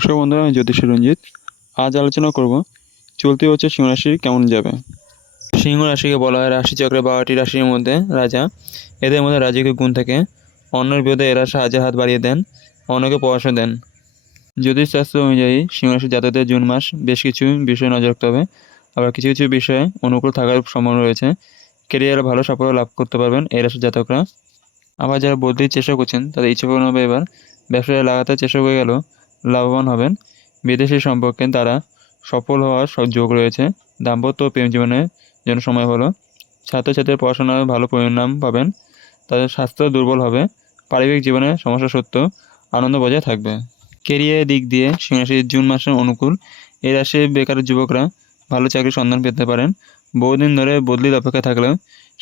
নমস্কার বন্ধুরা, আমি জ্যোতিষী রঞ্জিত। আজ আলোচনা করব চলতি বছর সিংহ রাশি কেমন যাবে। সিংহ রাশিকে বলা হয় রাশিচক্রে 12টি রাশির মধ্যে রাজা। এদের মধ্যে রাজকীয় গুণ থাকে। অন্যের বিরুদ্ধে এরা সাহায্যের হাত বাড়িয়ে দেন, অন্যকে পরামর্শ দেন। জ্যোতিষশাস্ত্র অনুযায়ী সিংহ রাশির জাতকদের জুন মাস বেশ কিছু বিষয়ে নজর রাখতে হবে। আবার কিছু কিছু বিষয়ে অনুকূল থাকার সম্ভাবনা রয়েছে। কেরিয়ারে ভালো সাফল্য লাভ করতে পারবেন এই রাশির জাতকরা। আবার যারা বদলির চেষ্টা করছেন তাদের ইচ্ছে পূরণ হবে। এবার ব্যবসায় লাগাতার চেষ্টা করে গেলেও লাভবান হবেন। বিদেশি সম্পর্কে তারা সফল হওয়ার যোগ রয়েছে। দাম্পত্য ও প্রেম জীবনের জন্য সময় হলো। ছাত্রছাত্রীর পড়াশোনায় ভালো পরিণাম পাবেন। তাদের স্বাস্থ্য দুর্বল হবে। পারিবারিক জীবনে সমস্যা সত্ত্বেও আনন্দ বজায় থাকবে। কেরিয়ারের দিক দিয়ে সিংহ রাশির জুন মাসের অনুকূল। এই রাশির বেকার যুবকরা ভালো চাকরির সন্ধান পেতে পারেন। বহুদিন ধরে বদলির অপেক্ষা থাকলেও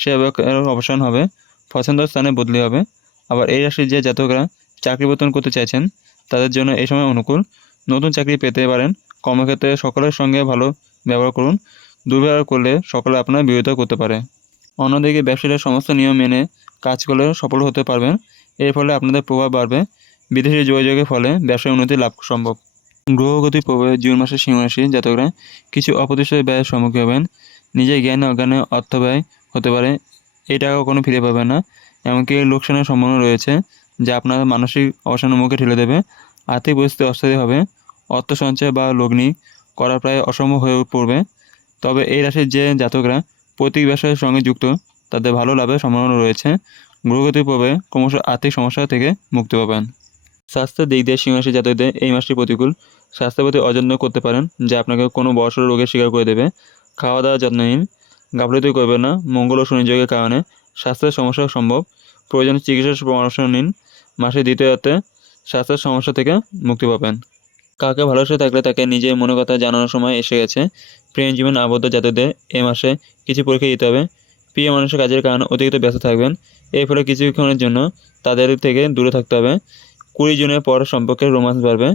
সে অবসান হবে। পছন্দের স্থানে বদলি হবে। আবার এই রাশির যে জাতকরা চাকরি পরিবর্তন করতে চাইছেন তাদের জন্য এই সময় অনুকূল। নতুন চাকরি পেতে পারেন। কর্মক্ষেত্রে সকলের সঙ্গে ভালো ব্যবহার করুন। দুর্ব্যবহার করলে সকলে আপনার বিরোধিতা করতে পারে। অন্যদিকে ব্যবসায়ীরা সমস্ত নিয়ম মেনে কাজ করলে সফল হতে পারবেন। এর ফলে আপনাদের প্রভাব বাড়বে। বিদেশি যোগাযোগের ফলে ব্যবসায় উন্নতি লাভ সম্ভব। গ্রহগতির প্রভাবে জুন মাসে সিংহ রাশি জাতকরা কিছু অপ্রত্যাশিত ব্যয়ের সম্মুখীন হবেন। নিজের জ্ঞানে অজ্ঞানে অর্থ ব্যয় হতে পারে। এই টাকা কখনো ফিরে পাবেন না। এমনকি লোকসানের সম্ভাবনা রয়েছে, যা আপনার মানসিক অবসানের মুখে ঠেলে দেবে। আর্থিক পরিস্থিতি অস্থায়ী হবে। অর্থ সঞ্চয় বা লগ্নি করা প্রায় অসম্ভব হয়ে পড়বে। তবে এই রাশির যে জাতকরা প্রতীক ব্যবসায়ের সঙ্গে যুক্ত তাদের ভালো লাভের সম্ভাবনা রয়েছে। গ্রহগতির প্রভাবে ক্রমশ আর্থিক সমস্যা থেকে মুক্তি পাবেন। স্বাস্থ্যের দিক দিয়ে সিংহ রাশির জাতকদের এই মাসটি প্রতিকূল। স্বাস্থ্যের প্রতি অযত্ন করতে পারেন, যা আপনাকে কোনো বড়সড় রোগের শিকার করে দেবে। খাওয়া দাওয়ার যত্ন নিন। গাফিলতি করবেন না। মঙ্গল ও শনি যোগের কারণে স্বাস্থ্যের সমস্যা সম্ভব। প্রয়োজনীয় চিকিৎসার পরামর্শ নিন। মাসের দ্বিতীয়ার্ধে স্বাস্থ্যের সমস্যা থেকে মুক্তি পাবেন। কাউকে ভালোবেসে থাকলে তাকে নিজের মনের কথা জানানোর সময় এসে গেছে। প্রেম জীবন আবদ্ধ জাতকদের এ মাসে কিছু পরীক্ষা দিতে হবে। প্রিয় মানুষের কাজের কারণে অতিরিক্ত ব্যস্ত থাকবেন। এর ফলে কিছুক্ষণের জন্য তাদের থেকে দূরে থাকতে হবে। 20 জুনের পর সম্পর্কে রোমান্স বাড়বে।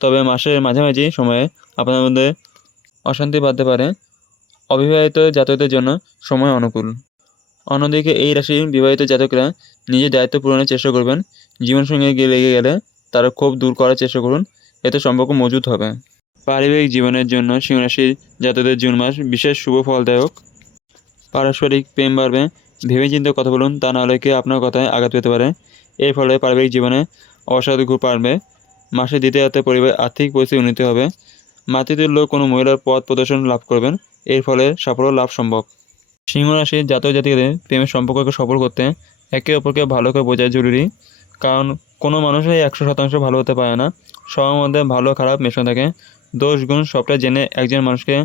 তবে মাসের মাঝামাঝি সময়ে আপনার মধ্যে অশান্তি বাড়তে পারে। অবিবাহিত জাতকদের জন্য সময় অনুকূল। অন্যদিকে এই রাশির বিবাহিত জাতকরা নিজের দায়িত্ব পূরণের চেষ্টা করবেন। জীবনসঙ্গী লেগে গেলে তারা ক্ষোভ দূর করার চেষ্টা করুন। এতে সম্পর্ক মজবুত হবে। পারিবারিক জীবনের জন্য সিংহ রাশির জাতকদের জুন মাস বিশেষ শুভ ফলদায়ক। পারস্পরিক প্রেম বাড়বে। ভেবেচিন্তে কথা বলুন, তা নাহলে কেউ আপনার কথায় আঘাত পেতে পারে। এর ফলে পারিবারিক জীবনে অবসাদ বাড়বে। মাসের দ্বিতীয়ার্ধে পরিবারের আর্থিক পরিস্থিতি উন্নতি হবে। মাতৃতুল্য কোনো মহিলার পথ প্রদর্শন লাভ করবেন। এর ফলে সাফল্য লাভ সম্ভব। সিংহ রাশির জাতক জাতিকাদের প্রেমের সম্পর্ককে সফল করতে একে অপরকে ভালো করে বোঝা জরুরি। কারণ কোনো মানুষই 100% ভালো হতে পারে না। সবার মধ্যে ভালো খারাপ মেশানো থাকে। দোষ গুণ সবটা জেনে একজন মানুষকে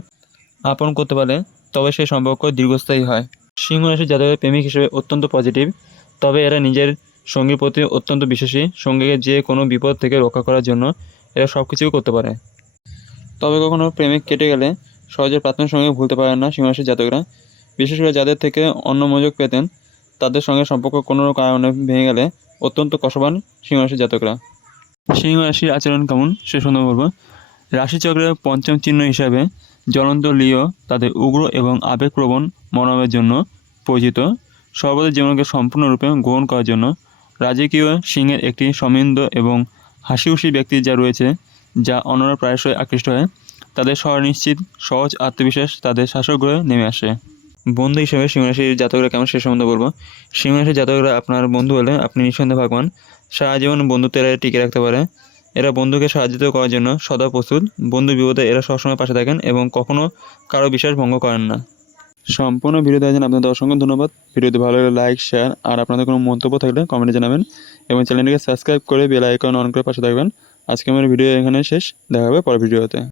আপন করতে পারে, তবে সেই সম্পর্ক দীর্ঘস্থায়ী হয়। সিংহ রাশির জাতকের প্রেমিক হিসেবে অত্যন্ত পজিটিভ। তবে এরা নিজের সঙ্গীর প্রতি অত্যন্ত বিশ্বাসী। সঙ্গীকে যে কোনো বিপদ থেকে রক্ষা করার জন্য এরা সব কিছুই করতে পারে। তবে কখনো প্রেমিক কেটে গেলে সহজে প্রাথমিক সঙ্গে ভুলতে পারেন না সিংহ রাশির জাতকরা। বিশেষ করে যাদের থেকে অন্য মনোযোগ পেতেন তাদের সঙ্গে সম্পর্ক কোনো কারণে ভেঙে গেলে অত্যন্ত কষ্ট পান সিংহ রাশির জাতকরা। সিংহ রাশির আচরণ কেমন সে সম্বন্ধে বলব। রাশিচক্রের পঞ্চম চিহ্ন হিসাবে জ্বলন্ত লিও তাদের উগ্র এবং আবেগপ্রবণ মনোভাবের জন্য পরিচিত। সর্বদা জীবনকে সম্পূর্ণরূপে গ্রহণ করার জন্য রাজকীয় সিংহের একটি সমৃদ্ধ এবং হাসিখুশি ব্যক্তি যা রয়েছে, যা অন্যরা প্রায়শই আকৃষ্ট হয়। তাদের স্বনিশ্চিত সহজ আত্মবিশ্বাস তাদের শাসকগ্রহে নেমে আসে। বন্ধু হিসেবে সিংহ রাশির জাতকরা কেমন সে সম্বন্ধে বলবো। সিংহ রাশির জাতকরা আপনার বন্ধু হলে আপনি নিঃসন্দেহে ভাগ্যবান। সারা জীবন বন্ধুত্ব এরা টিকে রাখতে পারে। এরা বন্ধুকে সাহায্য করার জন্য সদা প্রস্তুত। বন্ধু বিপদে এরা সবসময় পাশে থাকেন এবং কখনও কারো বিশ্বাস ভঙ্গ করেন না। সম্পূর্ণ ভিডিও দেখার জন্য আপনাদের অসংখ্য ধন্যবাদ। ভিডিওটি ভালো লাগলে লাইক, শেয়ার আর আপনাদের কোনো মন্তব্য থাকলে কমেন্টে জানাবেন এবং চ্যানেলটিকে সাবস্ক্রাইব করে বেল আইকন অন করে পাশে থাকবেন। আজকে আমার ভিডিও এখানে শেষ। দেখা হবে পরের ভিডিওতে।